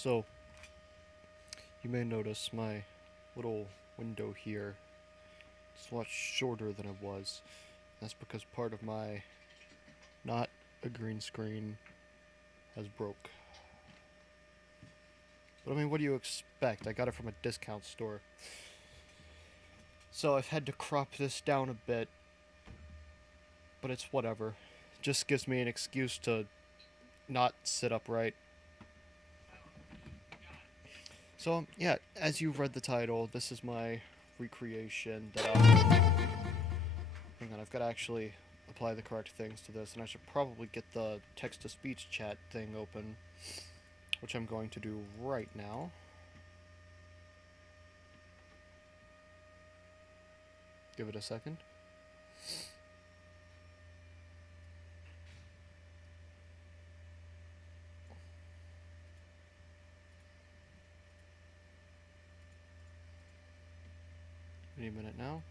So, you may notice my little window here is a lot shorter than it was. That's because part of my not a green screen has broke. But I mean, what do you expect? I got it from a discount store. So I've had to crop this down a bit, but it's whatever. It just gives me an excuse to not sit upright. So, yeah, as you've read the title, this is my recreation that hang on, I've got to actually apply the correct things to this, and I should probably get the text-to-speech chat thing open, which I'm going to do right now. Give it a second. Any minute now.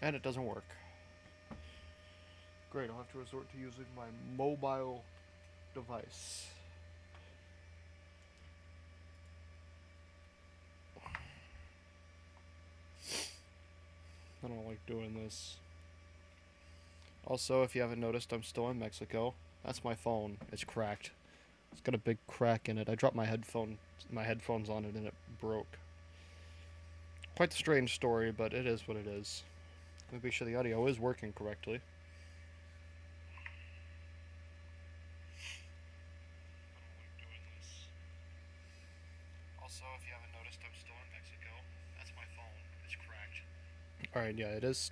And it doesn't work. Great, I'll have to resort to using my mobile device. I don't like doing this. Also, if you haven't noticed, I'm still in Mexico. That's my phone. It's cracked. It's got a big crack in it. I dropped my headphones on it and it broke. Quite the strange story, but it is what it is. Let me be sure the audio is working correctly. Also, if you haven't noticed, I'm still in Mexico. That's my phone. It's cracked. Alright, yeah, it is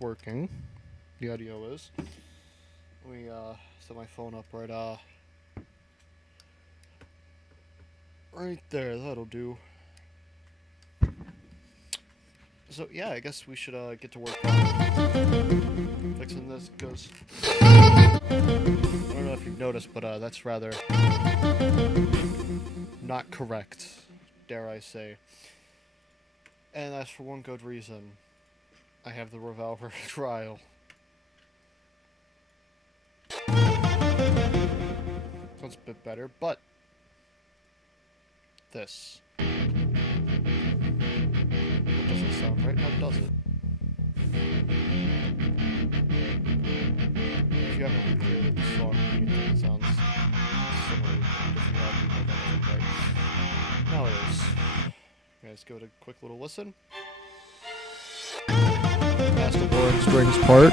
working. The audio is. Let me set my phone up right there. That'll do. So yeah, I guess we should get to work on fixing this, because I don't know if you've noticed, but that's rather not correct, dare I say. And that's for one good reason. I have the revolver trial. Sounds a bit better, but this. That doesn't sound right. How does it? If you haven't recreated the song, you think it sounds similar to different albums, but that isn't right. Now it is. Okay, let's give it a quick little listen. Past the boring strings part.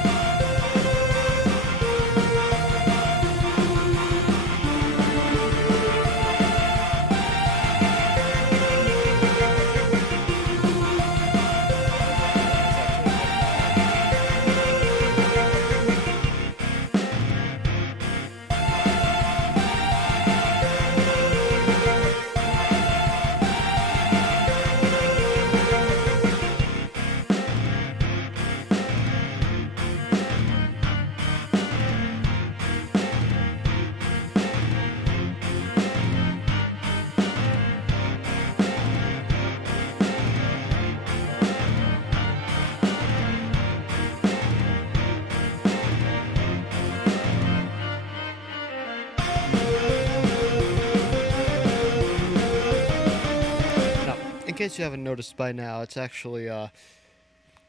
In case you haven't noticed by now, it's actually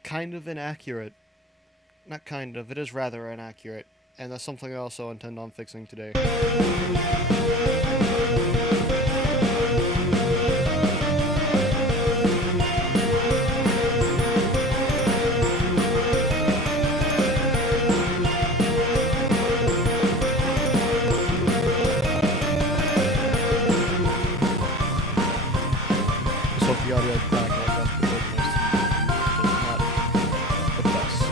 kind of inaccurate. Not kind of, it is rather inaccurate. And that's something I also intend on fixing today. So if the audio is back, that's because it's not the best.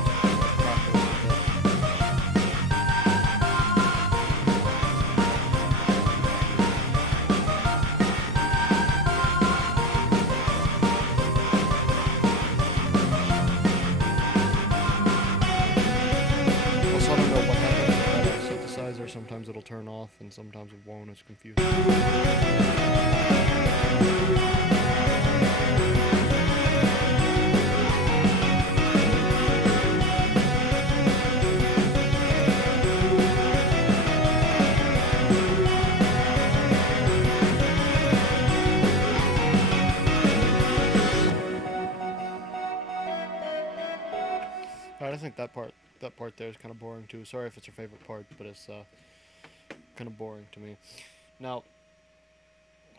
Also, I don't know what happens with the synthesizer. Sometimes it'll turn off and sometimes it won't. It's confusing. that part there is kind of boring too. Sorry if it's your favorite part, but it's kind of boring to me. Now,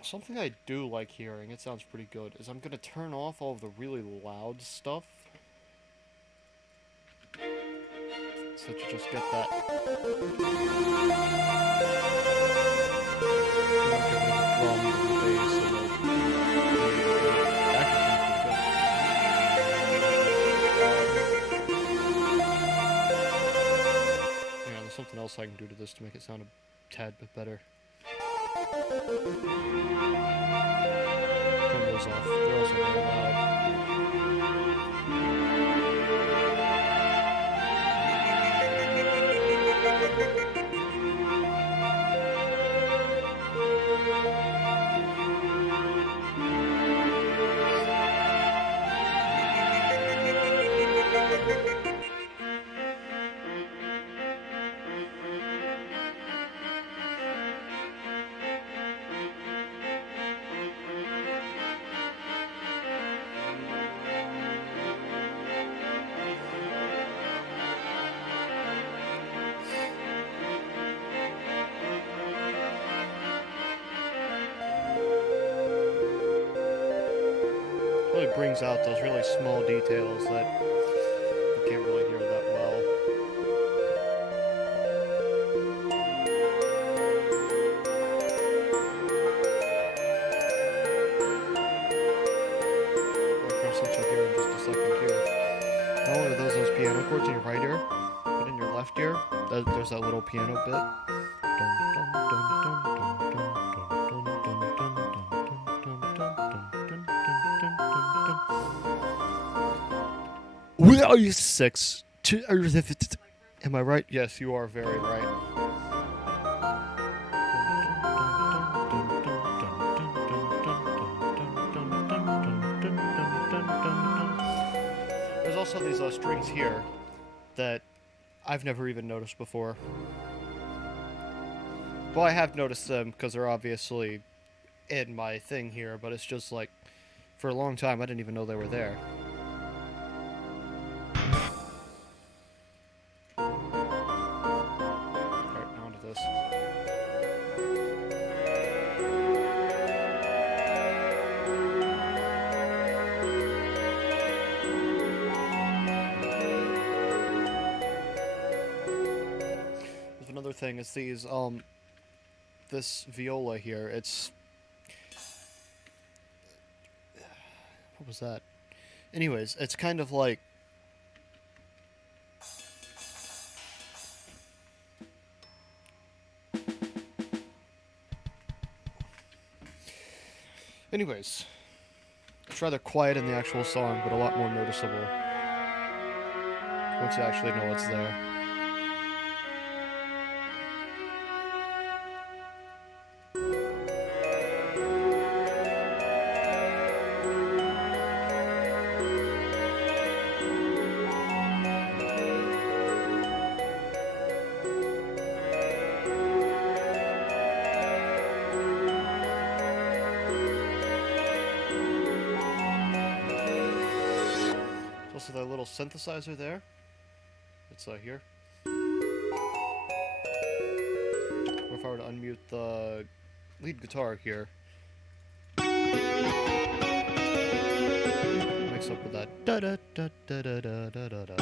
something I do like hearing, it sounds pretty good, is I'm gonna turn off all of the really loud stuff. So that you just get that. Yeah, there's something else I can do to this to make it sound a tad bit better. Turn those off. They're also very loud. Really brings out those really small details that you can't really hear that well. Like for instance, you'll hear in just a second here. Not only are those piano chords in your right ear, but in your left ear, there's that little piano bit. Where are you 6? Am I right? Yes, you are very right. There's also these strings here that I've never even noticed before. Well, I have noticed them because they're obviously in my thing here, but it's just like, for a long time I didn't even know they were there. Alright, now onto this. There's another thing, is these, this viola here, it's... What was that? Anyways, it's kind of like... Anyways, it's rather quiet in the actual song, but a lot more noticeable once you actually know what's there. Also, that little synthesizer there. It's here. Or if I were to unmute the lead guitar here, mix up with that da da da da da da da da da.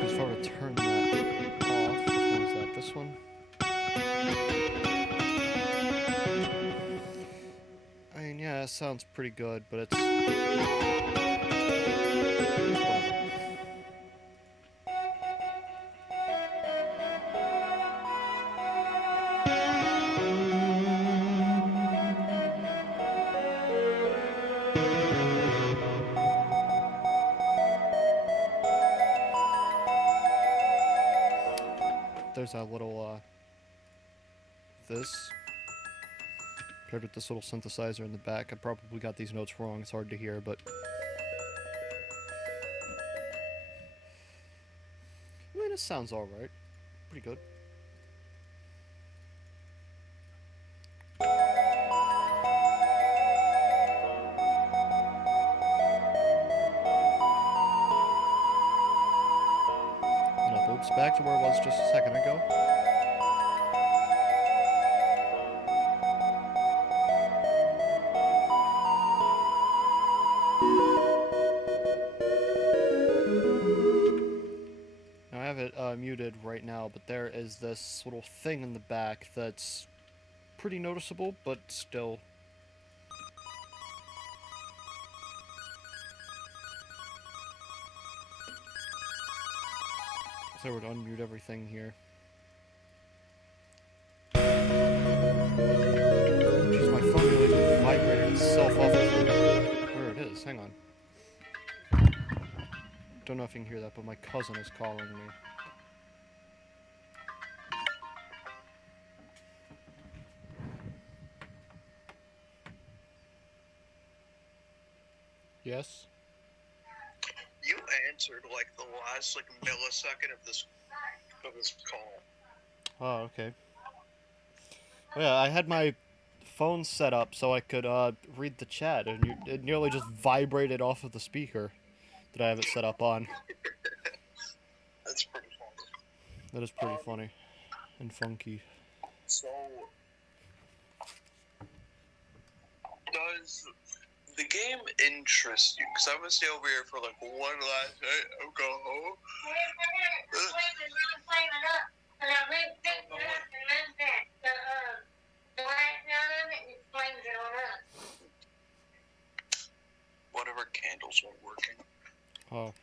If I were to turn that off, which one is that? This one. I mean, yeah, it sounds pretty good, but it's... There's that little, this. Paired with this little synthesizer in the back. I probably got these notes wrong, it's hard to hear, but... I mean, it sounds alright. Pretty good. jumps back to where it was just a second ago. Now I have it muted right now, but there is this little thing in the back that's pretty noticeable, but still. So I would unmute everything here. Jeez, my phone really vibrated itself off of where it is. Hang on. Don't know if you can hear that, but my cousin is calling me. Yes? You answered like the last millisecond of this call. Oh, okay. Well, yeah, I had my phone set up so I could read the chat, and it nearly just vibrated off of the speaker that I have it set up on. That's pretty funny. That is pretty funny and funky. So, does the game interest you? Because I'm gonna stay over here for one last night. I'll go home. Whatever candles weren't working. Oh.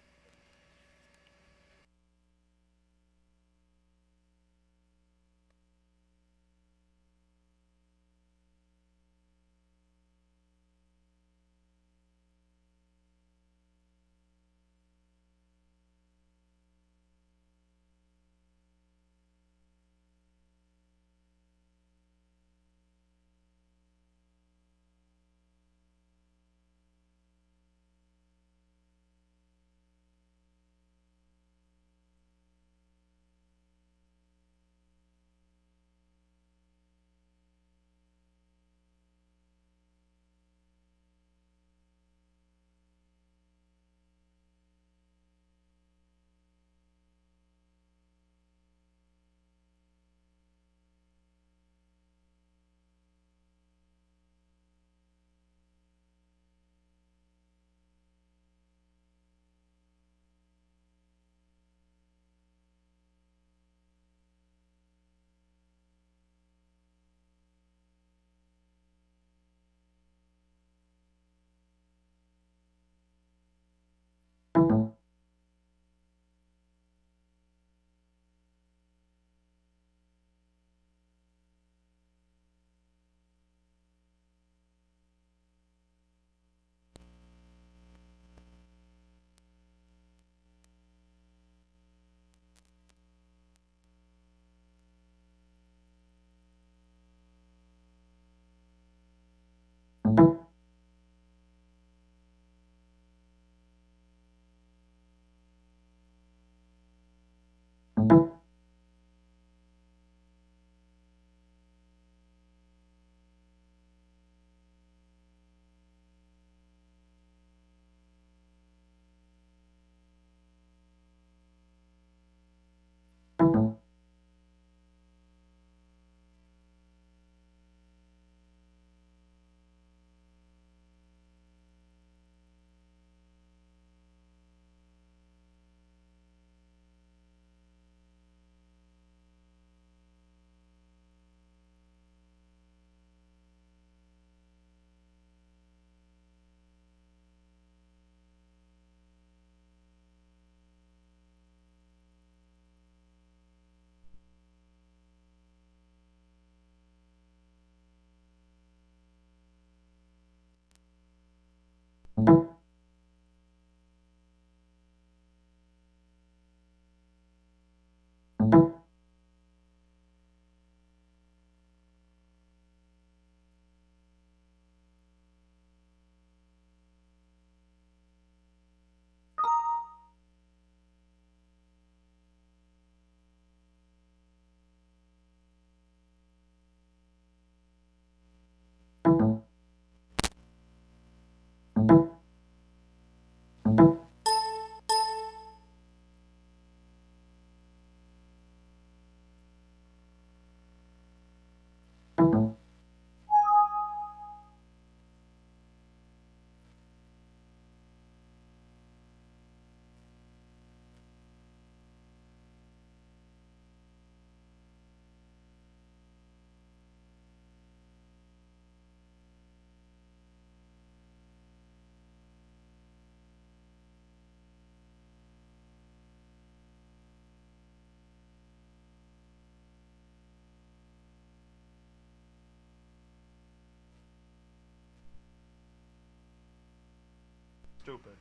Stupid.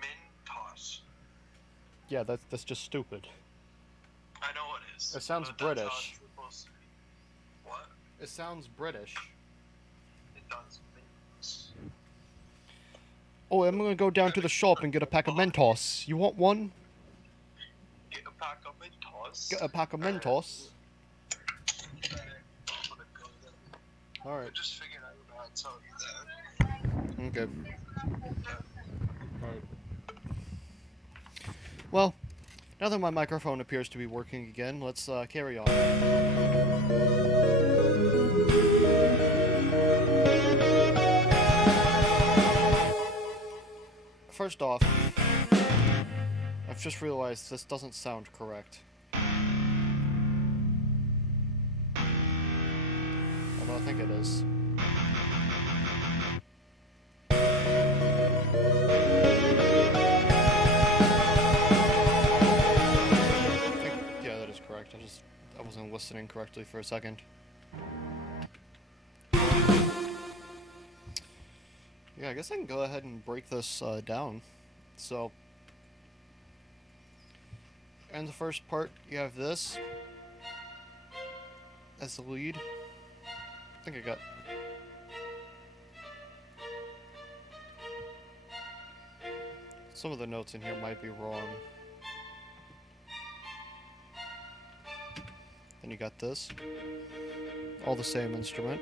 Mintos. Yeah, that's just stupid. I know it is. It sounds but that's how British. it's supposed to be. What? It sounds British. It does. Mintos. Oh, I'm gonna go down to the shop and get a pack of Mentos. You want one? Get a pack of Mintos. Get a pack of Mentos. I'm gonna go then. I Alright. just figured I would tell you that. Okay. Alright. Well, now that my microphone appears to be working again, let's carry on. First off, I've just realized this doesn't sound correct. Although I think it is. Yeah, that is correct. I wasn't listening correctly for a second. Yeah, I guess I can go ahead and break this down. So, in the first part, you have this as the lead. I think I got... Some of the notes in here might be wrong. Then you got this. All the same instrument.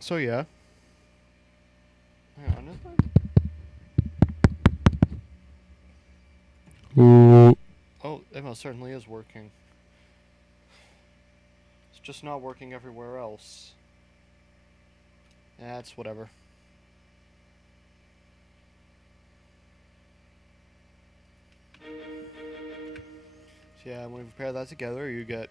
So yeah. Hang on, is it? Oh, it most certainly is working. It's just not working everywhere else. That's whatever. So yeah, when we pair that together, you get...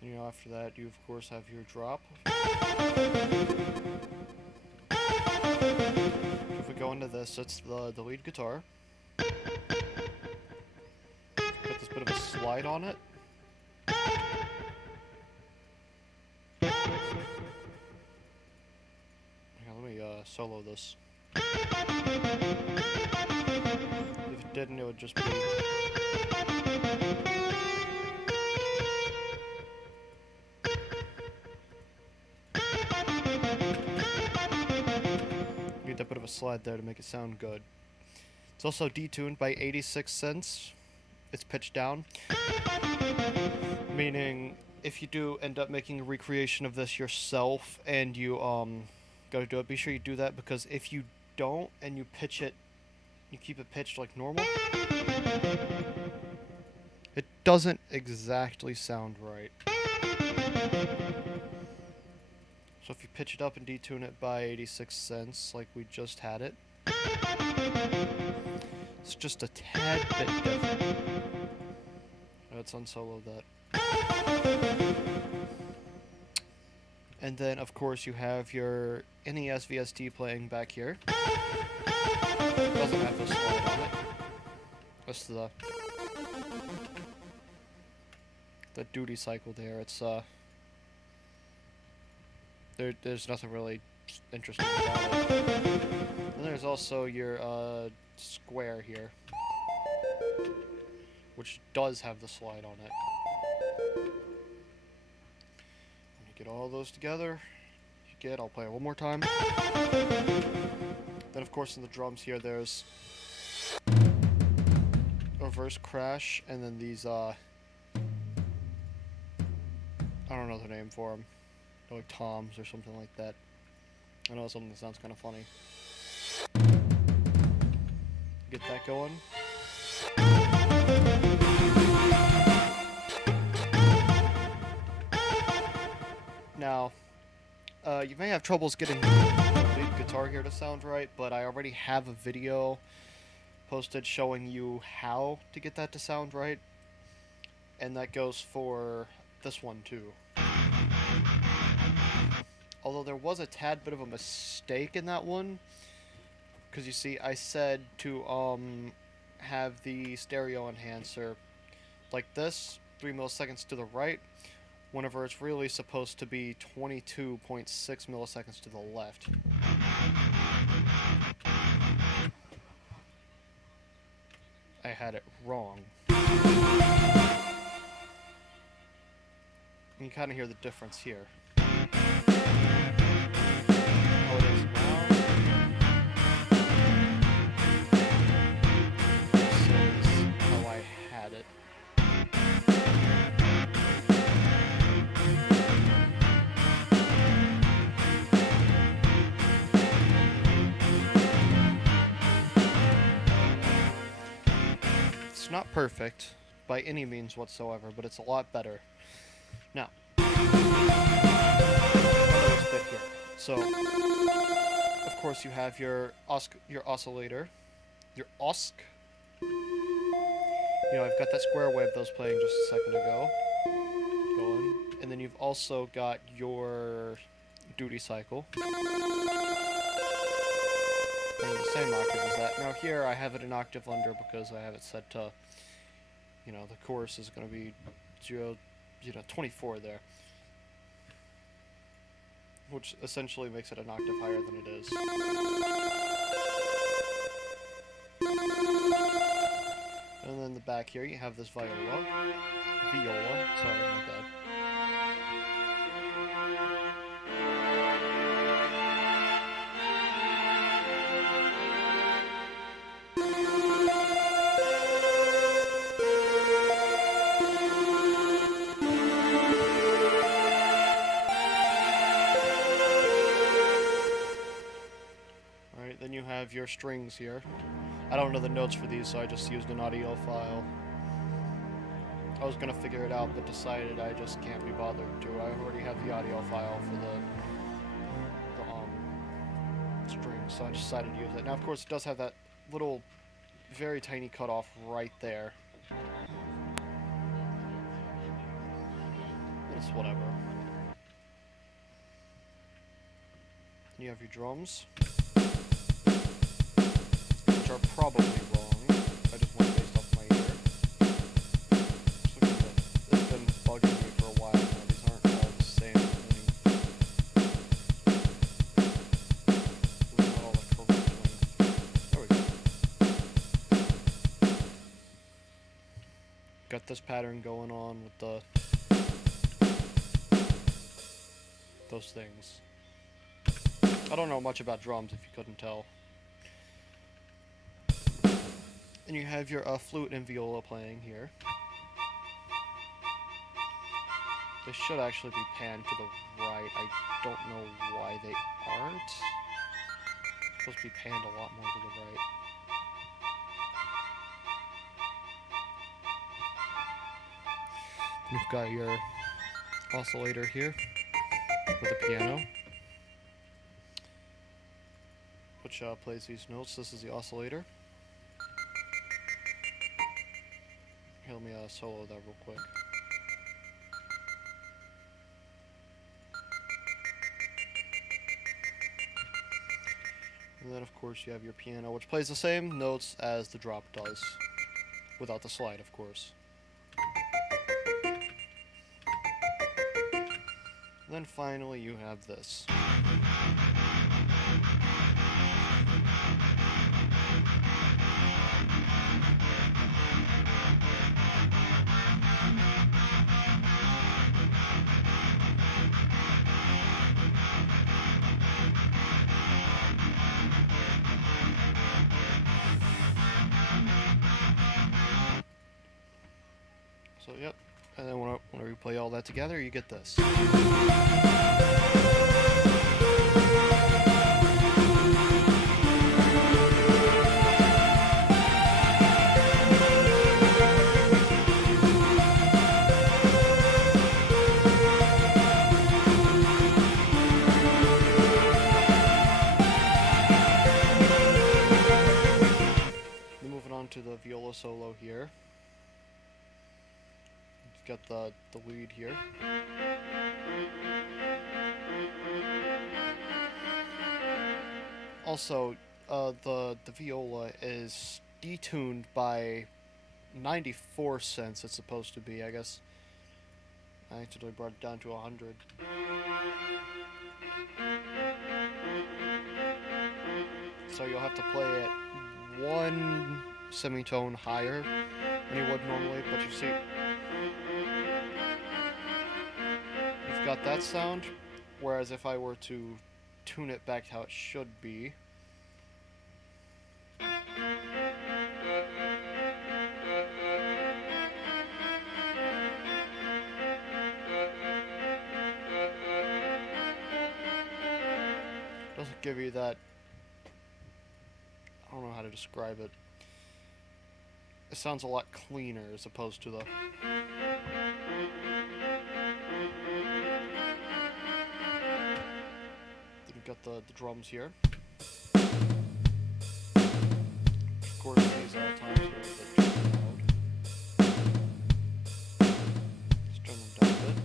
You know, after that, you of course have your drop. If we go into this, it's the lead guitar. Got this bit of a slide on it. Here, let me solo this. If it didn't, it would just be... Need that bit of a slide there to make it sound good. It's also detuned by 86 cents. It's pitched down. Meaning, if you do end up making a recreation of this yourself and you gotta do it, be sure you do that, because if you don't and you pitch it, you keep it pitched like normal, it doesn't exactly sound right. So if you pitch it up and detune it by 86 cents, like we just had it, it's just a tad bit different. Let's unsolo that. And then, of course, you have your NES VST playing back here. It doesn't have the slide on it. That's the duty cycle there. It's there's nothing really interesting about it. And there's also your square here, which does have the slide on it. When you get all those together, I'll play it one more time. Then of course in the drums here there's reverse crash, and then these I don't know the name for them. They're like toms or something like that. I know something that sounds kind of funny. Get that going. Now, you may have troubles getting the lead guitar here to sound right, but I already have a video posted showing you how to get that to sound right, and that goes for this one too. Although there was a tad bit of a mistake in that one, because you see, I said to have the stereo enhancer like this, 3 milliseconds to the right, whenever it's really supposed to be 22.6 milliseconds to the left. I had it wrong. You kind of hear the difference here. How it is now. This is how I had it. It's not perfect by any means whatsoever, but it's a lot better. Now, this bit here. So, of course, you have your oscillator, your OSC. You know, I've got that square wave that was playing just a second ago. Going, and then you've also got your duty cycle. And the same octave as that. Now here I have it an octave under because I have it set to, you know, the chorus is going to be 24 there. Which essentially makes it an octave higher than it is. And then the back here you have this viola, sorry, my bad. Then you have your strings here. I don't know the notes for these, so I just used an audio file. I was gonna figure it out, but decided I just can't be bothered to. I already have the audio file for the strings, so I decided to use it. Now, of course, it does have that little, very tiny cutoff right there. It's whatever. And you have your drums. Which are probably wrong. I just went based off my ear. Just looking at it. It's been bugging me for a while now. These aren't all the same thing. These are not all the correct length. There we go. Got this pattern going on with those things. I don't know much about drums if you couldn't tell. And you have your flute and viola playing here. They should actually be panned to the right. I don't know why they aren't. They're supposed to be panned a lot more to the right. You've got your oscillator here with a piano, which plays these notes. This is the oscillator. Here, let me solo that real quick. And then, of course, you have your piano, which plays the same notes as the drop does, without the slide, of course. And then finally, you have this. So, yep. And then whenever you play all that together, you get this. viola solo here. You've got the lead here. Also, the viola is detuned by 94 cents. It's supposed to be, I guess. I actually brought it down to 100. So you'll have to play it one semitone higher than you would normally, but you see, you've got that sound, whereas if I were to tune it back to how it should be, doesn't give you that. I don't know how to describe it. It sounds a lot cleaner as opposed to the. Then you've got the drums here. Of course, these times here are a bit too loud. Let's turn them down a bit.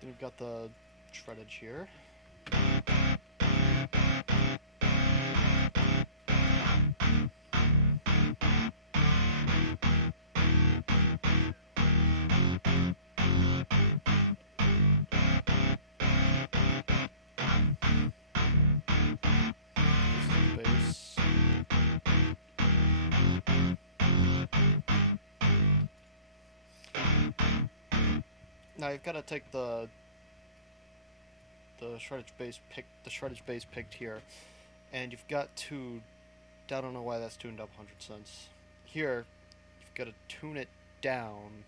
Then you've got the shreddage here. Bass. Now you've got to take the shreddage bass picked here, and you've got to. I don't know why that's tuned up 100 cents. Here, you've got to tune it down.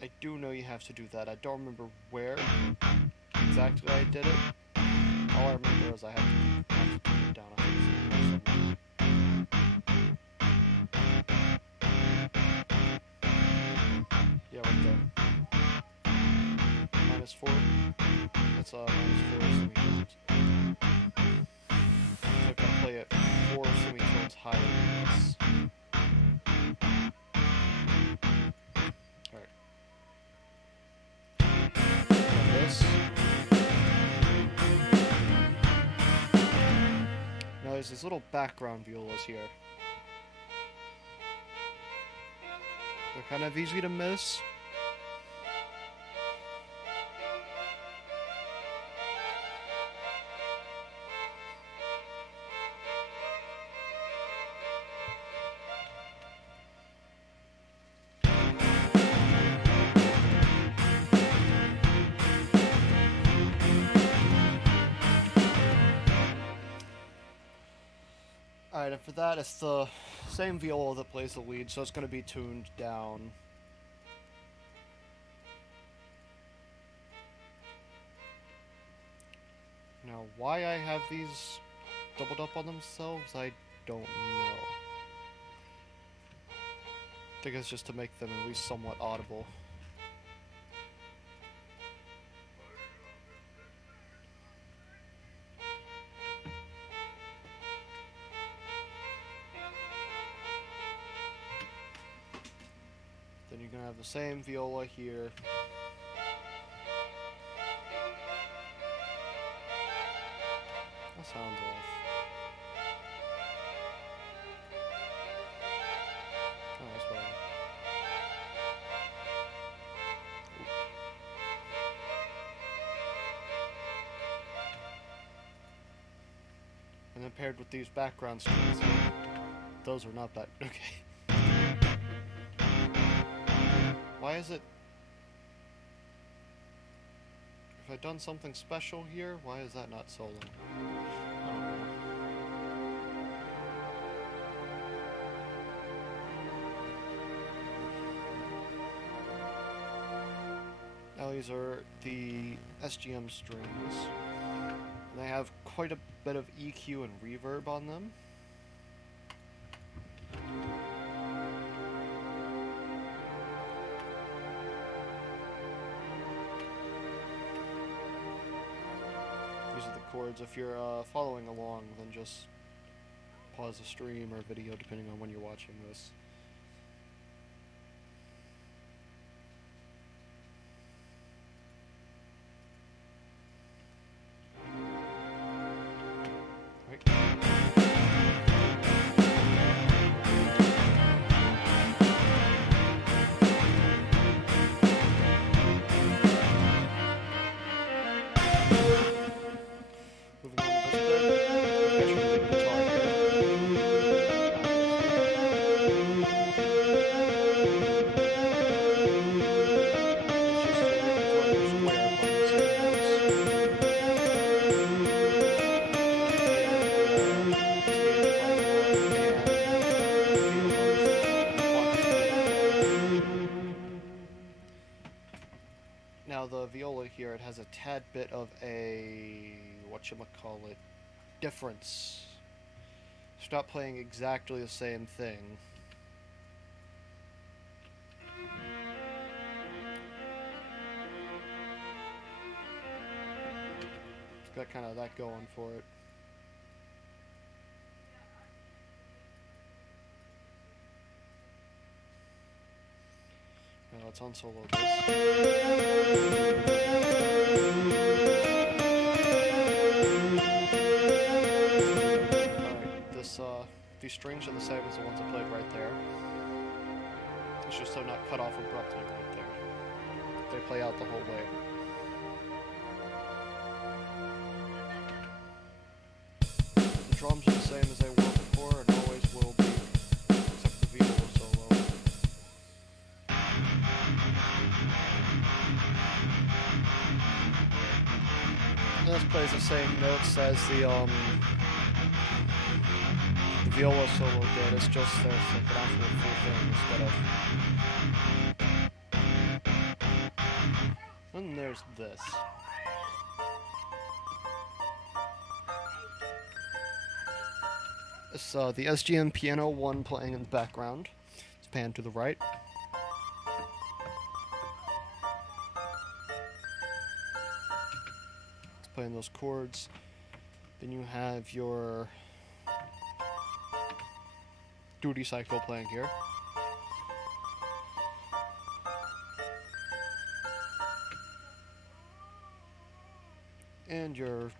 I do know you have to do that. I don't remember where exactly I did it. All I remember is I have to tune it down. I think it's somewhere. Yeah, right there. -4. That's -4 semitones. So I've got to play it 4 semitones higher than this. Alright. This. Now there's these little background violas here. They're kind of easy to miss. Alright, and for that, it's the same viola that plays the lead, so it's going to be tuned down. Now, why I have these doubled up on themselves, I don't know. I think it's just to make them at least somewhat audible. Then you're going to have the same viola here. That sounds off. Oh, that's better. And then paired with these background strings, those are not that okay. Why is it? Have I done something special here? Why is that not solo? Now these are the SGM strings. And they have quite a bit of EQ and reverb on them. chords. If you're following along, then just pause the stream or video depending on when you're watching this. Now the viola here, it has a tad bit of a, whatchamacallit, difference. It's not playing exactly the same thing. It's got kind of that going for it. Now let's unsolo this. Alright, these strings are the same as the ones I played right there. It's just they're not cut off abruptly right there. They play out the whole way. The drums are the same as they were before and always will be, except the viola solo. This plays the same notes as the viola solo did. It's just there's like an actual full thing instead of. Then there's this. It's the SGM Piano 1 playing in the background. It's panned to the right. It's playing those chords. Then you have your duty cycle playing here. And your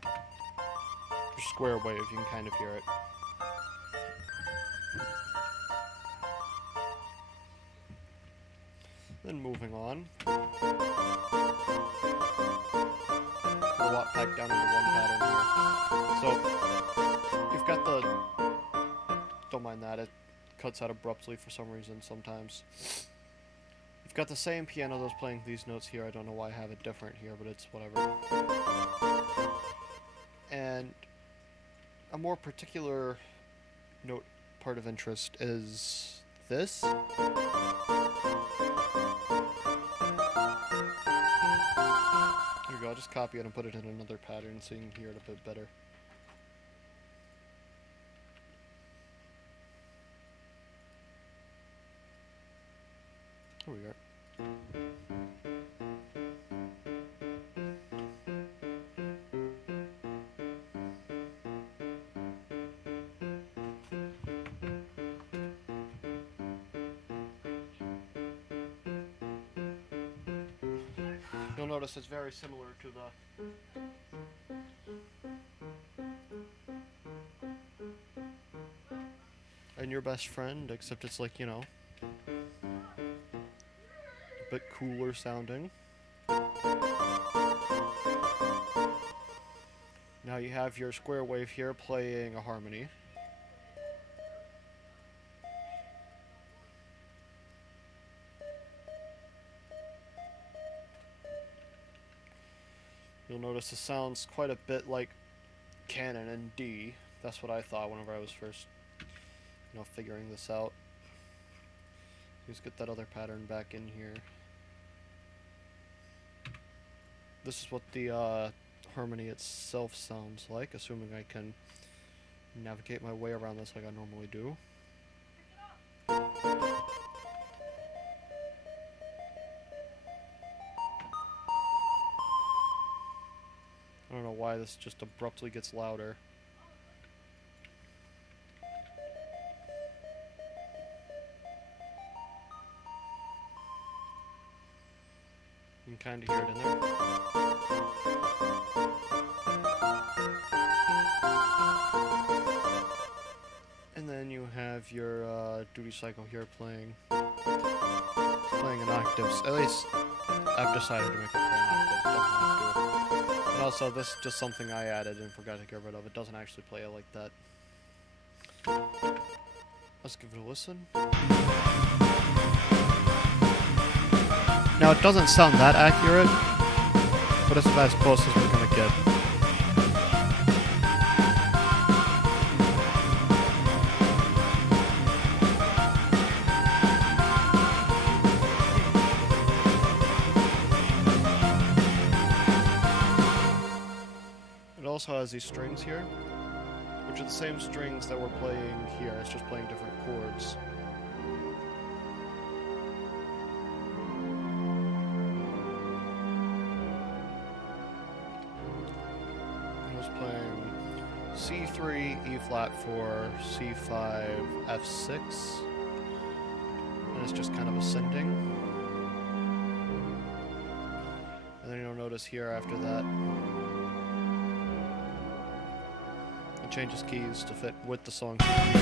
square wave, you can kind of hear it. Then moving on. A lot packed down into one pattern here. So, you've got the... Don't mind that, it cuts out abruptly for some reason sometimes. You've got the same piano that's playing these notes here. I don't know why I have it different here, but it's whatever. And a more particular note part of interest is this. Here we go, I'll just copy it and put it in another pattern so you can hear it a bit better. Here we are. You'll notice it's very similar to the And Your Best Friend, except it's like, you know, a bit cooler sounding. Now you have your square wave here playing a harmony. You'll notice it sounds quite a bit like canon in D. That's what I thought whenever I was first, you know, figuring this out. Let's get that other pattern back in here. This is what the harmony itself sounds like, assuming I can navigate my way around this like I normally do. I don't know why this just abruptly gets louder. You can kind of hear it in there. And then you have your duty cycle here playing in octaves. At least I've decided to make it play in octaves. Don't have to. And also, this is just something I added and forgot to get rid of. It doesn't actually play it like that. Let's give it a listen. Now, it doesn't sound that accurate, but it's about as close as we're gonna get. It also has these strings here, which are the same strings that we're playing here. It's just playing different chords. Playing C3, E flat 4, C5, F6, and it's just kind of ascending. And then you'll notice here after that, it changes keys to fit with the song change.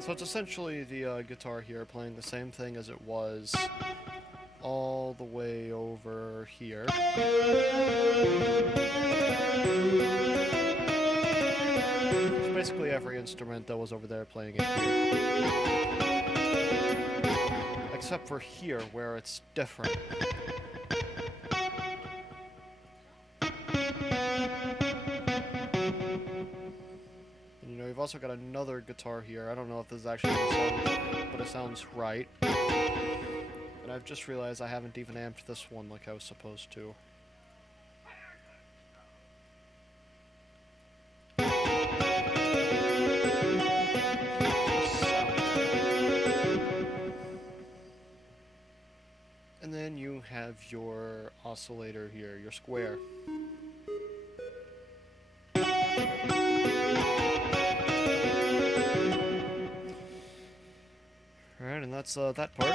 So it's essentially the guitar here playing the same thing as it was all the way over here. It's basically every instrument that was over there playing it here. Except for here, where it's different. We've also got another guitar here. I don't know if this is actually the song, but it sounds right. And I've just realized I haven't even amped this one like I was supposed to. And then you have your oscillator here, your square. Alright, and that's that part.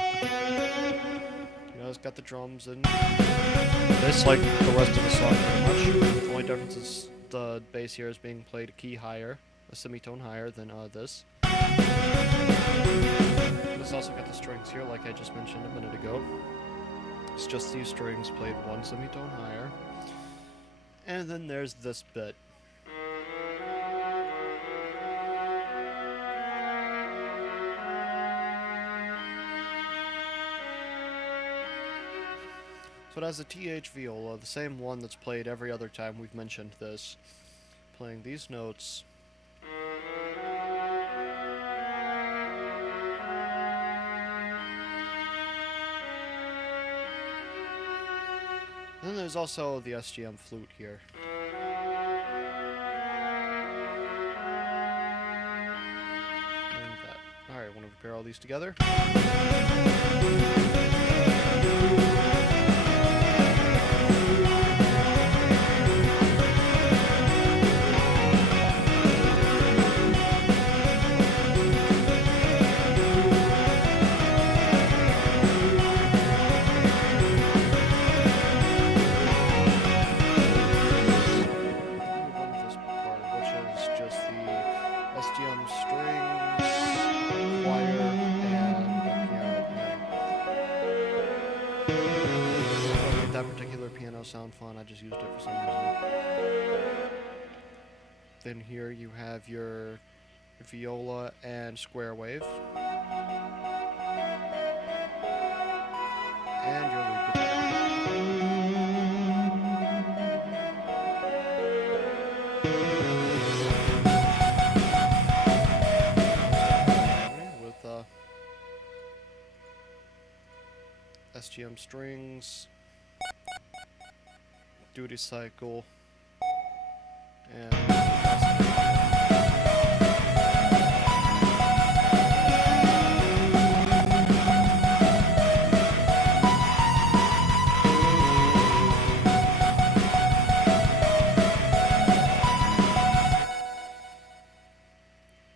You know, it's got the drums and this, like the rest of the song pretty much. The only difference is the bass here is being played a key higher, a semitone higher than this. And it's also got the strings here, like I just mentioned a minute ago. It's just these strings played one semitone higher. And then there's this bit. So it has a TH viola, the same one that's played every other time we've mentioned this, playing these notes. And then there's also the SGM flute here. And that. Alright, want to pair all these together? Sound fun, I just used it for some reason. Then here you have your viola and square wave. And your lead guitar. With SGM strings. duty cycle, and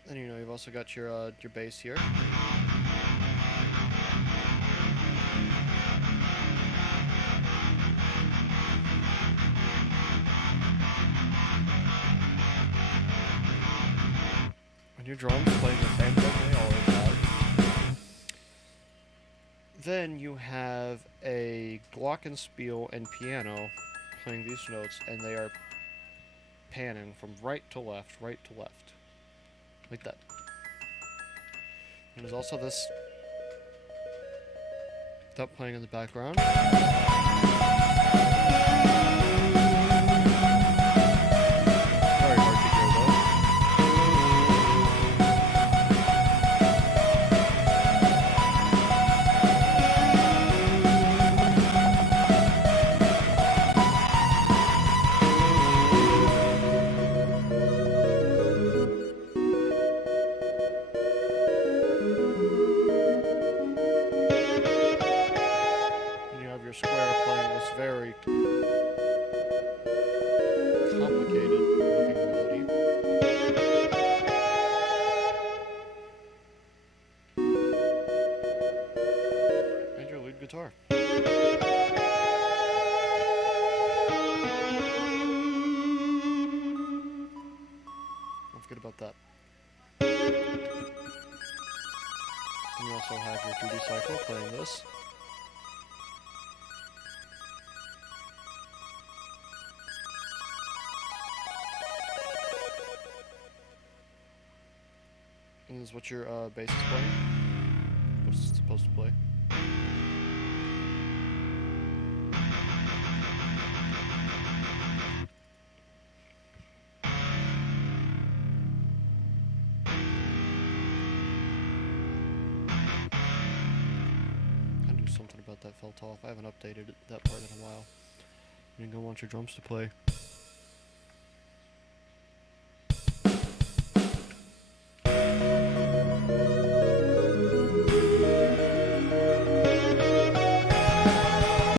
then you've also got your base here. And your drums playing the same thing they always have. Then you have a glockenspiel and piano playing these notes, and they are panning from right to left, like that. And there's also this that playing in the background. Very hard to hear though. And you have your square playing this very complicated looking melody. And your lead guitar. Don't forget about that. And you also have your duty cycle playing this. And this is what your bass is playing. What it's supposed to play. I do something about that felt off. I haven't updated that part in a while. You can go want your drums to play.